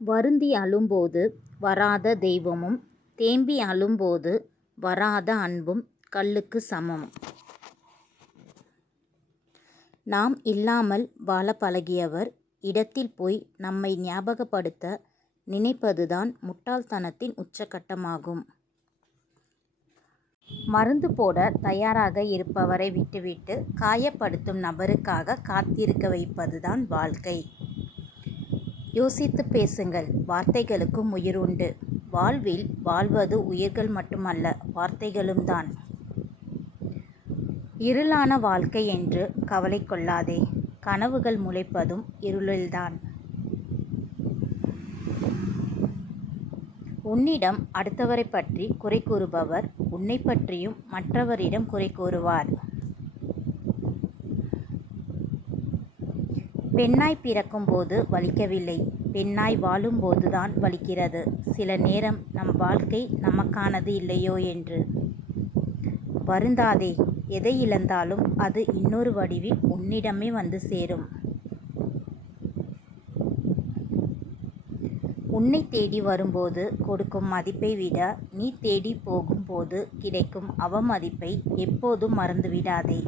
வருந்தி அழும்போது வராத தெய்வமும் தேம்பி அழும்போது வராத அன்பும் கல்லுக்குச் சமம். நாம் இல்லாமல் வாழப் பழகியவர் இடத்தில் போய் நம்மை ஞாபகப்படுத்த நினைப்பதுதான் முட்டாள்தனத்தின் உச்சக்கட்டமாகும். மருந்து போட தயாராக இருப்பவரை விட்டுவிட்டு காயப்படுத்தும் நபருக்காக காத்திருக்க வைப்பதுதான் வாழ்க்கை. யோசித்துப் பேசுங்கள். வார்த்தைகளுக்கும் உயிர் உண்டு. வாழ்வில் வாழ்வது உயிர்கள் மட்டுமல்ல, வார்த்தைகளும்தான். இருளான வாழ்க்கை என்று கவலை கொள்ளாதே. கனவுகள் முளைப்பதும் இருளில்தான். உன்னிடம் அடுத்தவரைப் பற்றி குறை கூறுபவர் உன்னைப் பற்றியும் மற்றவரிடம் குறை கூறுவார். பெண்ணாய் பிறக்கும் போது வலிக்கவில்லை, பெண்ணாய் வாழும்போதுதான் வலிக்கிறது. சில நேரம் நம் வாழ்க்கை நமக்கானது இல்லையோ என்று. வருந்தாதே. எதை இழந்தாலும் அது இன்னொரு வடிவில் உன்னிடமே வந்து சேரும். உன்னை தேடி வரும்போது கொடுக்கும் மதிப்பை விட நீ தேடி போகும்போது கிடைக்கும் அவமதிப்பை எப்போதும் மறந்துவிடாதே.